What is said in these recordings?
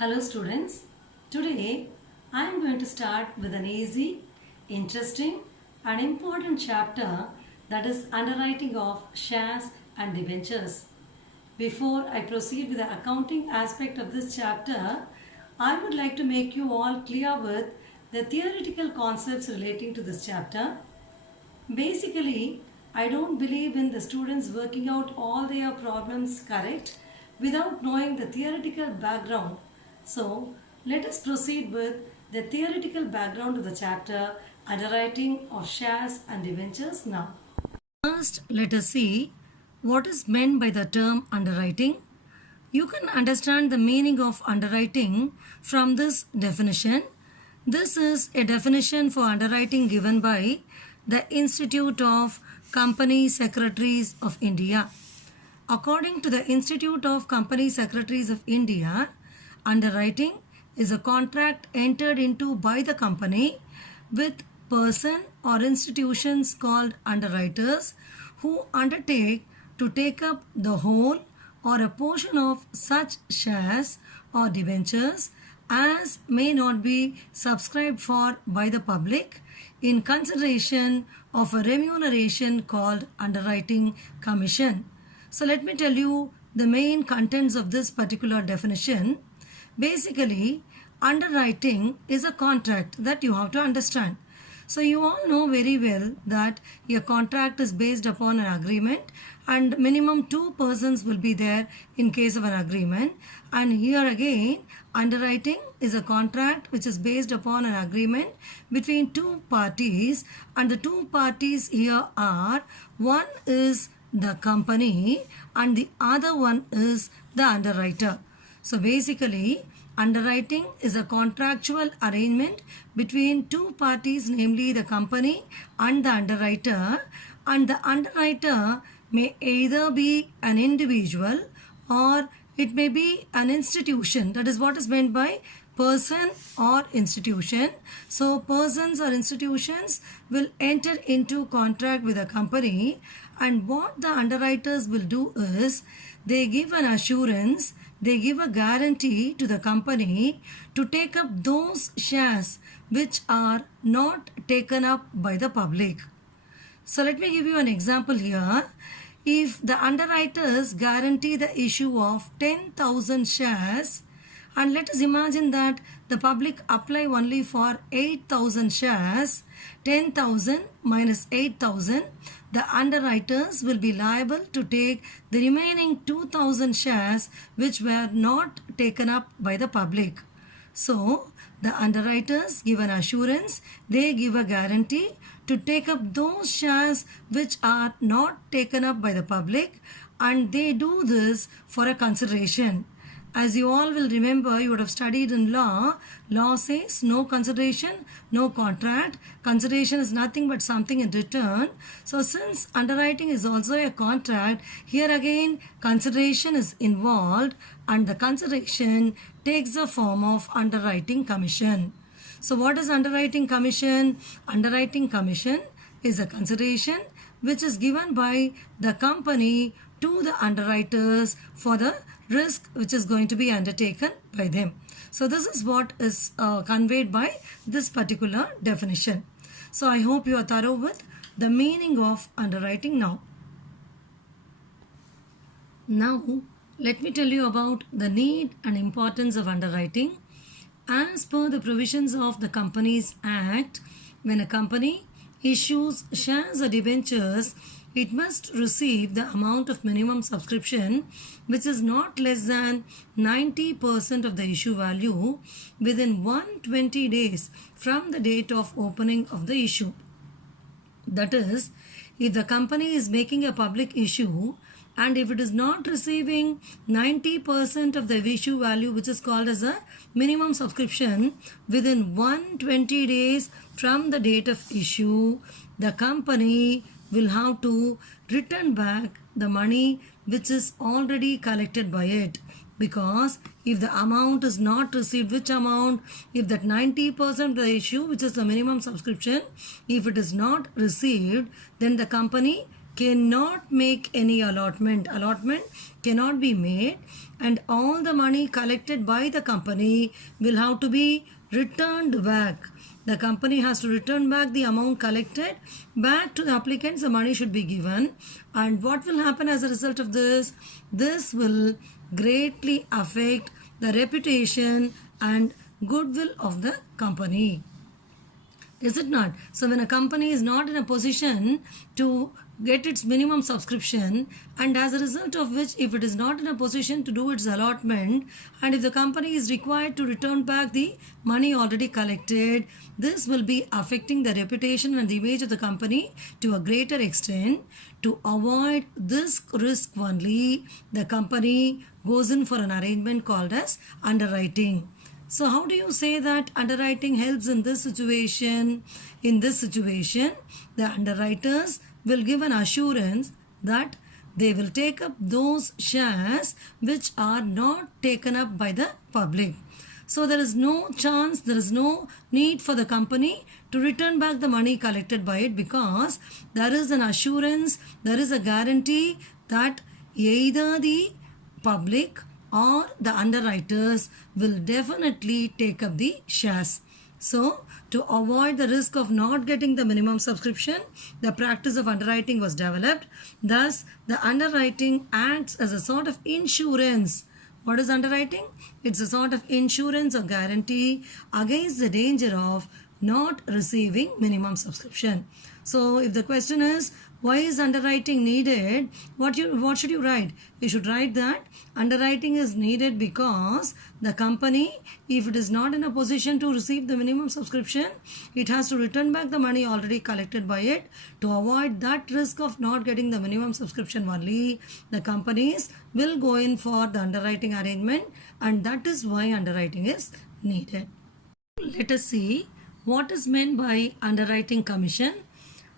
Hello students, today I am going to start with an easy, interesting and important chapter, that is underwriting of shares and debentures. Before I proceed with the accounting aspect of this chapter, I would like to make you all clear with the theoretical concepts relating to this chapter. Basically, I don't believe in the students working out all their problems correct without knowing the theoretical background. So, let us proceed with the theoretical background of the chapter underwriting of shares and debentures now. First, let us see what is meant by the term underwriting. You can understand the meaning of underwriting from this definition. This is a definition for underwriting given by the Institute of Company Secretaries of India. According to the Institute of Company Secretaries of India, underwriting is a contract entered into by the company with person or institutions called underwriters who undertake to take up the whole or a portion of such shares or debentures as may not be subscribed for by the public in consideration of a remuneration called underwriting commission. So let me tell you the main contents of this particular definition. Basically, underwriting is a contract that you have to understand. So you all know very well that a contract is based upon an agreement and minimum two persons will be there in case of an agreement. And here again, underwriting is a contract which is based upon an agreement between two parties, and the two parties here are, one is the company and the other one is the underwriter. So basically, underwriting is a contractual arrangement between two parties, namely the company and the underwriter, and the underwriter may either be an individual or it may be an institution. That is what is meant by person or institution. So persons or institutions will enter into contract with a company, and what the underwriters will do is they give an assurance, they give a guarantee to the company to take up those shares which are not taken up by the public. So let me give you an example here. If the underwriters guarantee the issue of 10,000 shares, and let us imagine that the public apply only for 8,000 shares, 10,000 minus 8,000, the underwriters will be liable to take the remaining 2,000 shares which were not taken up by the public. So, the underwriters give an assurance, they give a guarantee to take up those shares which are not taken up by the public, and they do this for a consideration. As you all will remember, you would have studied in law. Law says no consideration, no contract. Consideration is nothing but something in return. So since underwriting is also a contract, here again consideration is involved, and the consideration takes the form of underwriting commission. So what is underwriting commission? Underwriting commission is a consideration which is given by the company to the underwriters for the risk which is going to be undertaken by them. So this is what is conveyed by this particular definition. So I hope you are thorough with the meaning of underwriting now. Now let me tell you about the need and importance of underwriting. As per the provisions of the Companies Act, when a company issues shares or debentures, it must receive the amount of minimum subscription which is not less than 90% of the issue value within 120 days from the date of opening of the issue. That is, if the company is making a public issue and if it is not receiving 90% of the issue value, which is called as a minimum subscription, within 120 days from the date of issue, the company will have to return back the money which is already collected by it. Because if the amount is not received, which amount? If that 90% of the issue, which is the minimum subscription, if it is not received, then the company cannot make any allotment. Allotment cannot be made, and all the money collected by the company will have to be returned back. The company has to return back the amount collected back to the applicants. The money should be given. And what will happen as a result of this? This will greatly affect the reputation and goodwill of the company. Is it not? So when a company is not in a position to get its minimum subscription, and as a result of which, if it is not in a position to do its allotment, and if the company is required to return back the money already collected, this will be affecting the reputation and the image of the company to a greater extent. To avoid this risk only, the company goes in for an arrangement called as underwriting. So how do you say that underwriting helps in this situation? In this situation, the underwriters will give an assurance that they will take up those shares which are not taken up by the public. So there is no chance, there is no need for the company to return back the money collected by it, because there is an assurance, there is a guarantee that either the public or the underwriters will definitely take up the shares. So, to avoid the risk of not getting the minimum subscription, the practice of underwriting was developed. Thus, the underwriting acts as a sort of insurance. What is underwriting? It's a sort of insurance or guarantee against the danger of not receiving minimum subscription. So, if the question is, why is underwriting needed? What should you write? You should write that underwriting is needed because the company, if it is not in a position to receive the minimum subscription, it has to return back the money already collected by it. To avoid that risk of not getting the minimum subscription only, the companies will go in for the underwriting arrangement, and that is why underwriting is needed. Let us see what is meant by underwriting commission.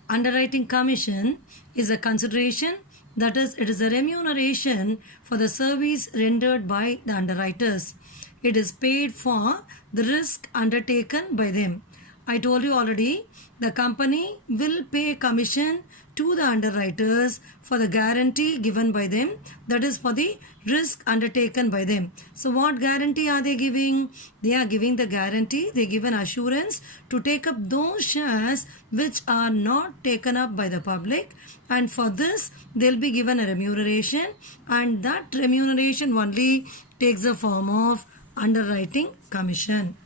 Underwriting commission is a consideration, that is, it is a remuneration for the service rendered by the underwriters. It is paid for the risk undertaken by them. I told you already, the company will pay commission to the underwriters for the guarantee given by them, that is for the risk undertaken by them. So what guarantee are they giving? They are giving the guarantee, they give an assurance to take up those shares which are not taken up by the public, and for this they'll be given a remuneration, and that remuneration only takes the form of underwriting commission.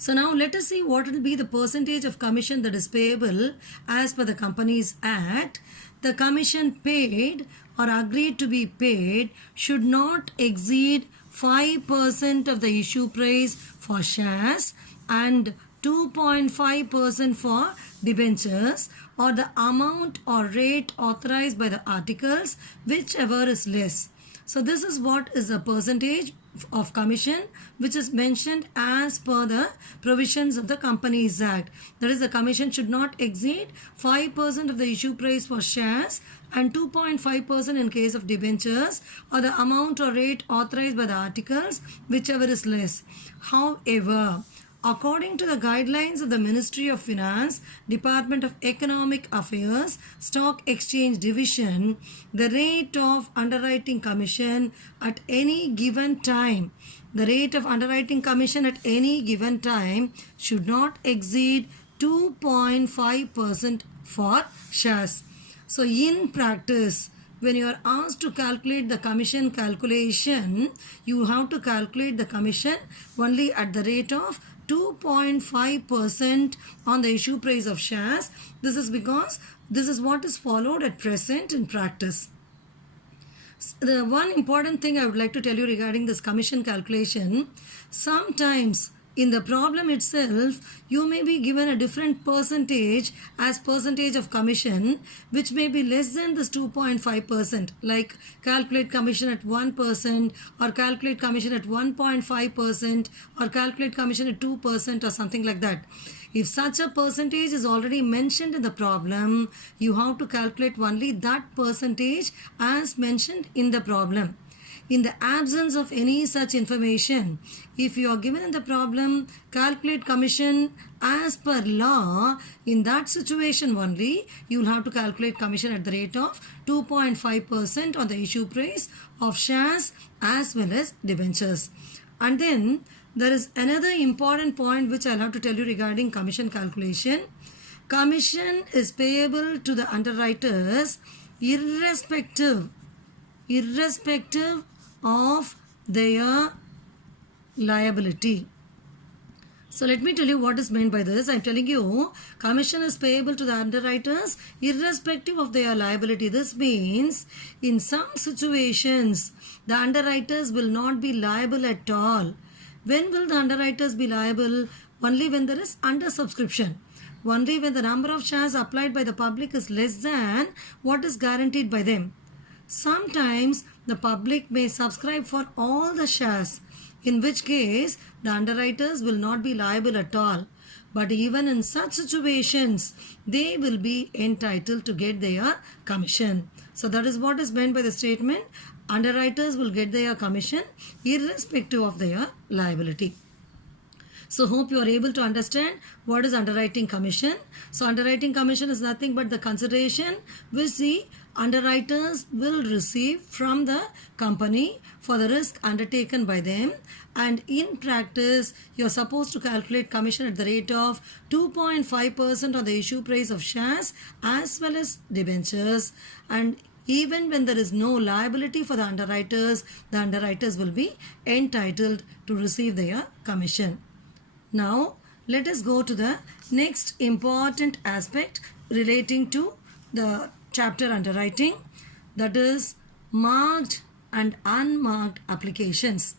So now let us see what will be the percentage of commission that is payable as per the Companies Act. The commission paid or agreed to be paid should not exceed 5% of the issue price for shares and 2.5% for debentures, or the amount or rate authorized by the articles, whichever is less. So this is what is the percentage of commission which is mentioned as per the provisions of the Companies Act. That is, the commission should not exceed 5% of the issue price for shares and 2.5% in case of debentures, or the amount or rate authorized by the articles, whichever is less. However, according to the guidelines of the Ministry of Finance, Department of Economic Affairs, Stock Exchange Division, the rate of underwriting commission at any given time, the rate of underwriting commission at any given time should not exceed 2.5% for shares. So in practice, when you are asked to calculate the commission calculation, you have to calculate the commission only at the rate of 2.5% on the issue price of shares. This is because this is what is followed at present in practice. The one important thing I would like to tell you regarding this commission calculation, sometimes in the problem itself, you may be given a different percentage as percentage of commission, which may be less than this 2.5%, like calculate commission at 1%, or calculate commission at 1.5%, or calculate commission at 2%, or something like that. If such a percentage is already mentioned in the problem, you have to calculate only that percentage as mentioned in the problem. In the absence of any such information, if you are given in the problem, calculate commission as per law, in that situation only, you will have to calculate commission at the rate of 2.5% on the issue price of shares as well as debentures. And then there is another important point which I'll have to tell you regarding commission calculation. Commission is payable to the underwriters irrespective of their liability. So let me tell you what is meant by this. I am telling you commission is payable to the underwriters irrespective of their liability. This means in some situations the underwriters will not be liable at all. When will the underwriters be liable? Only when there is undersubscription. Only when the number of shares applied by the public is less than what is guaranteed by them. Sometimes the public may subscribe for all the shares, in which case the underwriters will not be liable at all. But even in such situations, they will be entitled to get their commission. So that is what is meant by the statement, underwriters will get their commission irrespective of their liability. So hope you are able to understand what is underwriting commission. So underwriting commission is nothing but the consideration which the underwriters will receive from the company for the risk undertaken by them, and in practice you are supposed to calculate commission at the rate of 2.5% on the issue price of shares as well as debentures, and even when there is no liability for the underwriters will be entitled to receive their commission. Now let us go to the next important aspect relating to the chapter underwriting, that is marked and unmarked applications.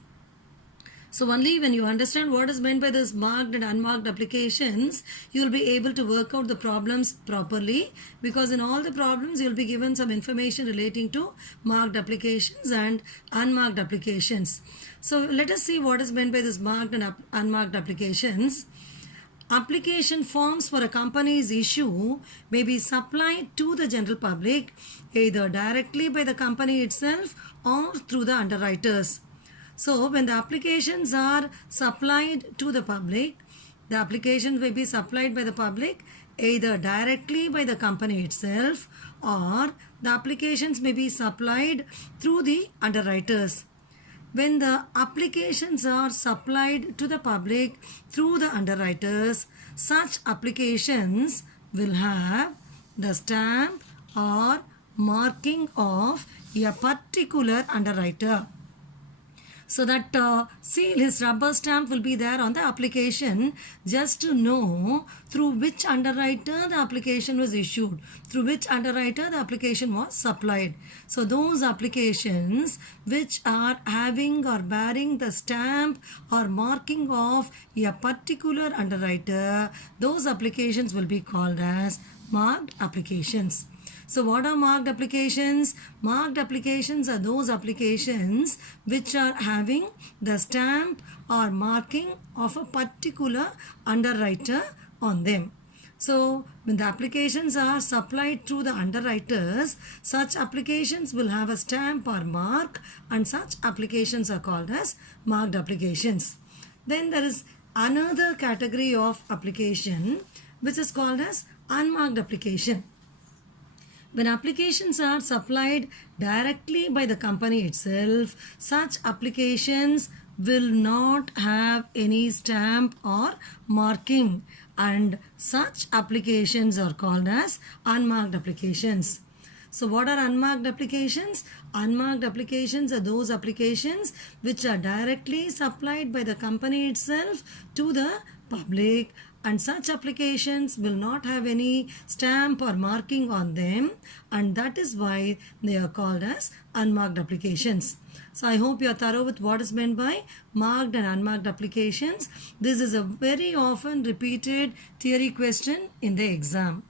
So only when you understand what is meant by this marked and unmarked applications, you will be able to work out the problems properly, because in all the problems you will be given some information relating to marked applications and unmarked applications. So let us see what is meant by this marked and unmarked applications. Application forms for a company's issue may be supplied to the general public either directly by the company itself or through the underwriters. So when the applications are supplied to the public, the applications may be supplied by the public either directly by the company itself, or the applications may be supplied through the underwriters. When the applications are supplied to the public through the underwriters, such applications will have the stamp or marking of a particular underwriter. So that seal, his rubber stamp will be there on the application, just to know through which underwriter the application was issued, through which underwriter the application was supplied. So those applications which are having or bearing the stamp or marking of a particular underwriter, those applications will be called as marked applications. So what are marked applications? Marked applications are those applications which are having the stamp or marking of a particular underwriter on them. So when the applications are supplied through the underwriters, such applications will have a stamp or mark, and such applications are called as marked applications. Then there is another category of application which is called as unmarked application. When applications are supplied directly by the company itself, such applications will not have any stamp or marking, and such applications are called as unmarked applications. So what are unmarked applications? Unmarked applications are those applications which are directly supplied by the company itself to the public, and such applications will not have any stamp or marking on them, and that is why they are called as unmarked applications. So I hope you are thorough with what is meant by marked and unmarked applications. This is a very often repeated theory question in the exam.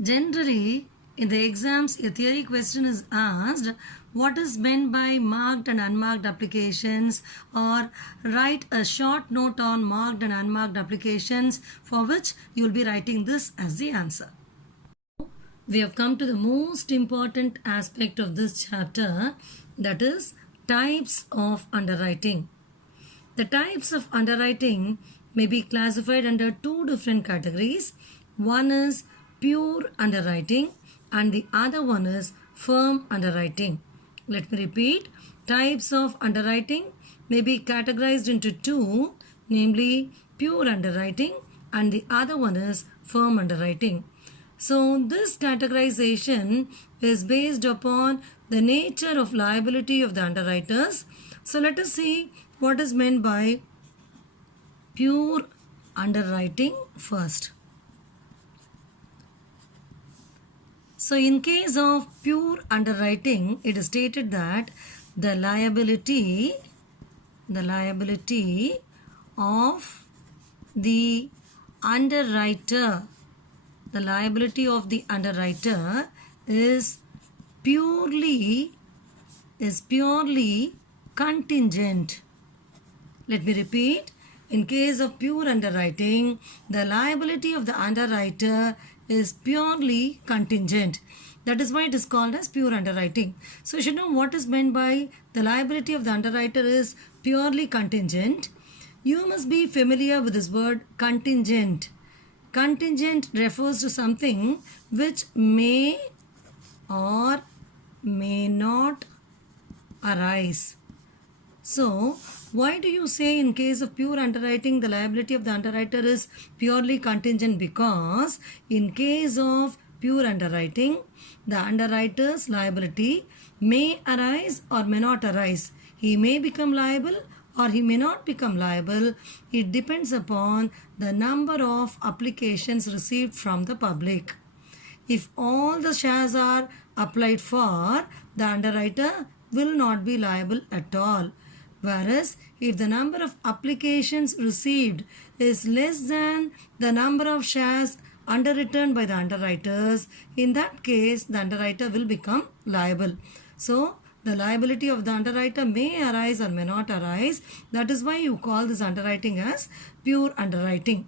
Generally, in the exams, a theory question is asked, what is meant by marked and unmarked applications, or write a short note on marked and unmarked applications, for which you will be writing this as the answer. We have come to the most important aspect of this chapter, that is Types of underwriting. The types of underwriting may be classified under two different categories. One is pure underwriting and the other one is firm underwriting. Let me repeat. Types of underwriting may be categorized into two, namely pure underwriting and the other one is firm underwriting. So this categorization is based upon the nature of liability of the underwriters. So let us see what is meant by pure underwriting first. So in case of pure underwriting, it is stated that the liability of the underwriter is purely contingent. Let me repeat. In case of pure underwriting, the liability of the underwriter is purely contingent. That is why it is called as pure underwriting. So you should know what is meant by the liability of the underwriter is purely contingent. You must be familiar with this word contingent. Contingent refers to something which may or may not arise. So, why do you say in case of pure underwriting the liability of the underwriter is purely contingent? Because in case of pure underwriting, the underwriter's liability may arise or may not arise. He may become liable or he may not become liable. It depends upon the number of applications received from the public. If all the shares are applied for, the underwriter will not be liable at all. Whereas if the number of applications received is less than the number of shares underwritten by the underwriters, in that case the underwriter will become liable. So the liability of the underwriter may arise or may not arise. That is why you call this underwriting as pure underwriting.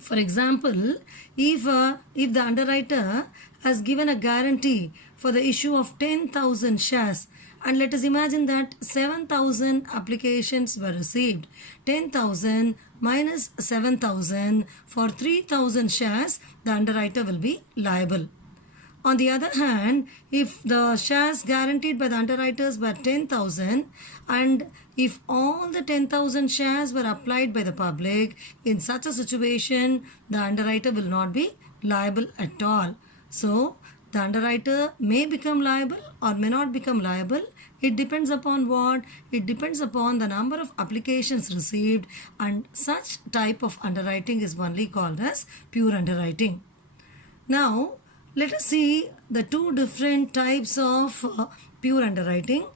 For example, if the underwriter has given a guarantee for the issue of 10,000 shares, and let us imagine that 7,000 applications were received. 10,000 minus 7,000, for 3,000 shares, the underwriter will be liable. On the other hand, if the shares guaranteed by the underwriters were 10,000 and if all the 10,000 shares were applied by the public, in such a situation, the underwriter will not be liable at all. So, the underwriter may become liable or may not become liable. It depends upon what? It depends upon the number of applications received, and such type of underwriting is only called as pure underwriting. Now, let us see the two different types of pure underwriting.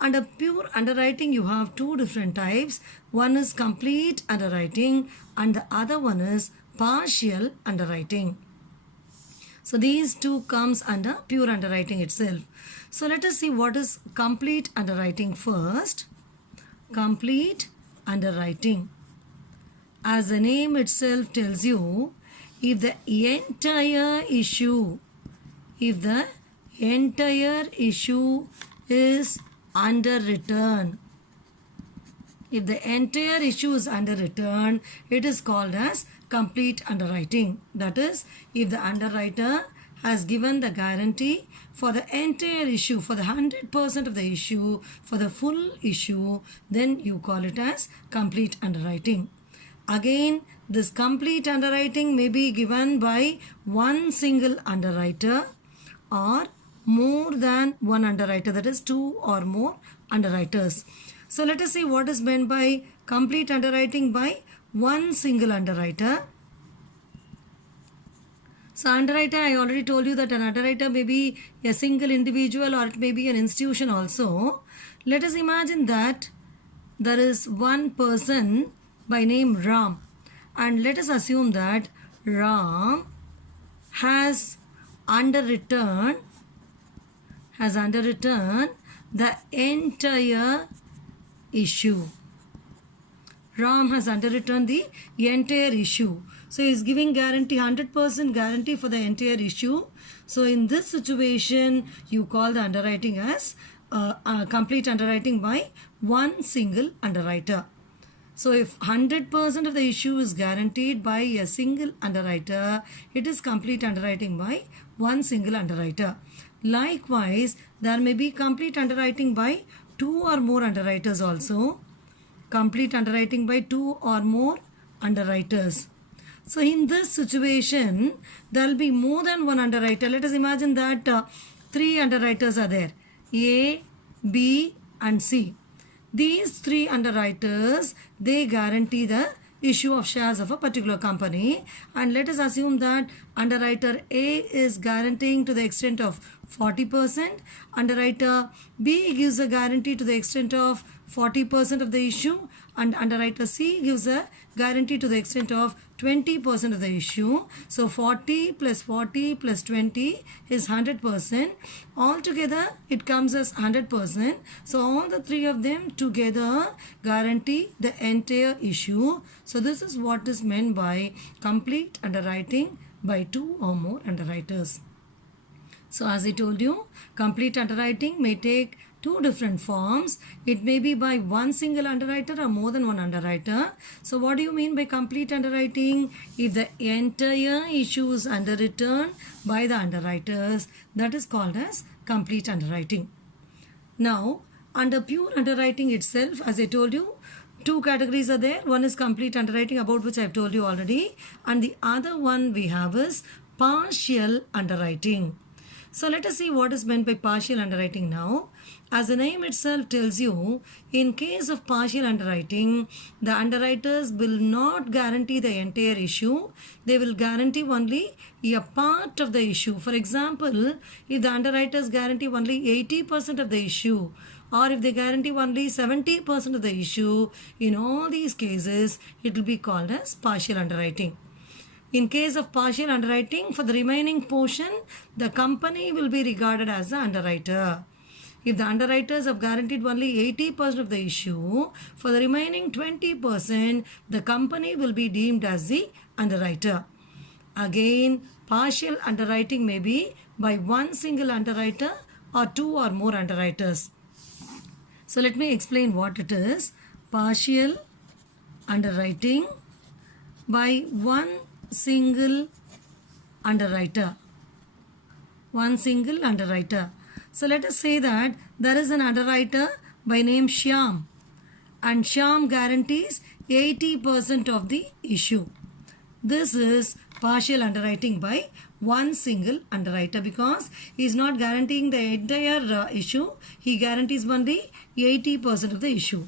Under pure underwriting, you have two different types. One is complete underwriting and the other one is partial underwriting. So these two comes under pure underwriting itself. So let us see what is complete underwriting first. Complete underwriting. As the name itself tells you, if the entire issue is underwritten, if the entire issue is underwritten, it is called as complete underwriting. That is, if the underwriter has given the guarantee for the entire issue, for the 100% of the issue, for the full issue, then you call it as complete underwriting. Again, this complete underwriting may be given by one single underwriter or more than one underwriter, that is two or more underwriters. So let us see what is meant by complete underwriting by one single underwriter. So underwriter, I already told you that an underwriter may be a single individual or it may be an institution also. Let us imagine that there is one person by name Ram, and let us assume that Ram has underwritten the entire issue. Ram has underwritten the entire issue. So he is giving guarantee, 100% guarantee for the entire issue. So in this situation, you call the underwriting as complete underwriting by one single underwriter. So if 100% of the issue is guaranteed by a single underwriter, it is complete underwriting by one single underwriter. Likewise, there may be complete underwriting by two or more underwriters also. Complete underwriting by two or more underwriters. So in this situation, there will be more than one underwriter. Let us imagine that three underwriters are there. A, B and C. These three underwriters, they guarantee the issue of shares of a particular company, and let us assume that underwriter A is guaranteeing to the extent of 40%, underwriter B gives a guarantee to the extent of 40% of the issue, and underwriter C gives a guarantee to the extent of 20% of the issue. So 40 plus 40 plus 20 is 100%. Altogether it comes as 100%. So all the three of them together guarantee the entire issue. So this is what is meant by complete underwriting by two or more underwriters. So as I told you, complete underwriting may take two different forms. It may be by one single underwriter or more than one underwriter. So what do you mean by complete underwriting? If the entire issue is underwritten by the underwriters, that is called as complete underwriting. Now, under pure underwriting itself, as I told you, two categories are there. One is complete underwriting, about which I have told you already, and the other one we have is partial underwriting. So let us see what is meant by partial underwriting now. As the name itself tells you, in case of partial underwriting, the underwriters will not guarantee the entire issue. They will guarantee only a part of the issue. For example, if the underwriters guarantee only 80% of the issue, or if they guarantee only 70% of the issue, in all these cases, it will be called as partial underwriting. In case of partial underwriting, for the remaining portion, the company will be regarded as the underwriter. If the underwriters have guaranteed only 80% of the issue, for the remaining 20%, the company will be deemed as the underwriter. Again, partial underwriting may be by one single underwriter or two or more underwriters. So let me explain what it is. Partial underwriting by one single underwriter. One single underwriter. So let us say that there is an underwriter by name Shyam, and Shyam guarantees 80% of the issue. This is partial underwriting by one single underwriter because he is not guaranteeing the entire issue. He guarantees only 80% of the issue.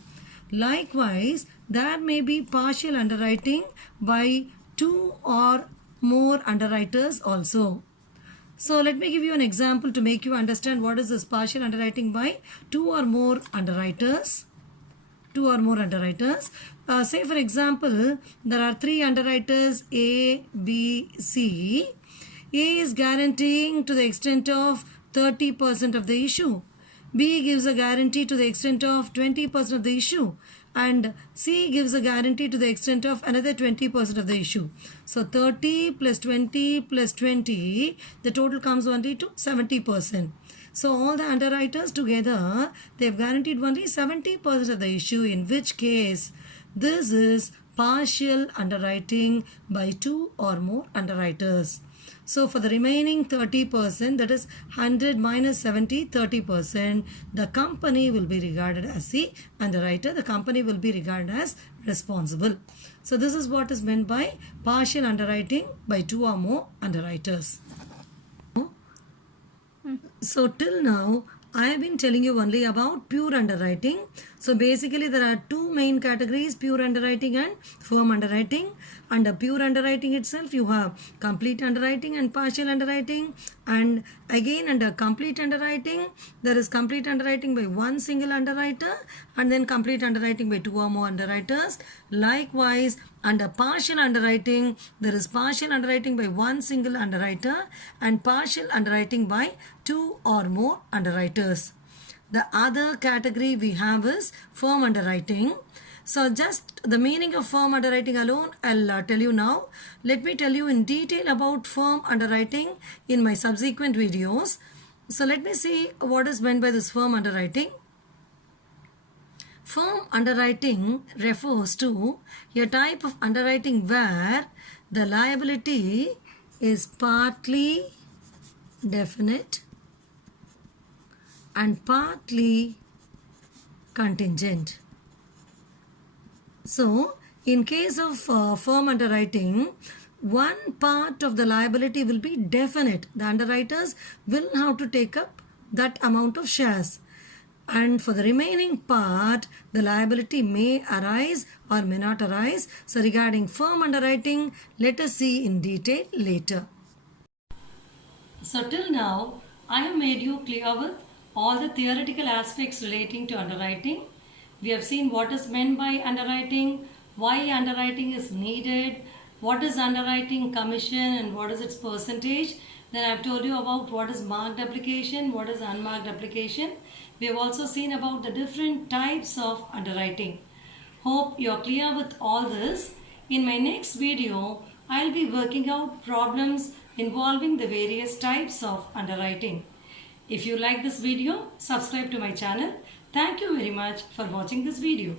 Likewise, there may be partial underwriting by two or more underwriters also. So let me give you an example to make you understand what is this partial underwriting by two or more underwriters. Two or more underwriters. Say for example, there are three underwriters A, B, C. A is guaranteeing to the extent of 30% of the issue. B gives a guarantee to the extent of 20% of the issue, and C gives a guarantee to the extent of another 20% of the issue. So 30 plus 20 plus 20, the total comes only to 70%. So all the underwriters together, they have guaranteed only 70% of the issue, in which case this is partial underwriting by two or more underwriters. So for the remaining 30%, that is 100 minus 70, 30%, the company will be regarded as the underwriter. The company will be regarded as responsible. So this is what is meant by partial underwriting by two or more underwriters. So till now, I have been telling you only about pure underwriting. So basically there are two main categories, pure underwriting and firm underwriting. Under pure underwriting itself, you have complete underwriting and partial underwriting. And again under complete underwriting, there is complete underwriting by one single underwriter and then complete underwriting by two or more underwriters. Likewise, under partial underwriting, there is partial underwriting by one single underwriter and partial underwriting by two or more underwriters. The other category we have is firm underwriting. So just the meaning of firm underwriting alone, I'll tell you now. Let me tell you in detail about firm underwriting in my subsequent videos. So let me see what is meant by this firm underwriting. Firm underwriting refers to a type of underwriting where the liability is partly definite and partly contingent. So, in case of firm underwriting, one part of the liability will be definite. The underwriters will have to take up that amount of shares. And for the remaining part, the liability may arise or may not arise. So, regarding firm underwriting, let us see in detail later. So, till now, I have made you clear with all the theoretical aspects relating to underwriting. We have seen what is meant by underwriting, why underwriting is needed, what is underwriting commission and what is its percentage. Then I have told you about what is marked application, what is unmarked application. We have also seen about the different types of underwriting. Hope you are clear with all this. In my next video, I will be working out problems involving the various types of underwriting. If you like this video, subscribe to my channel. Thank you very much for watching this video.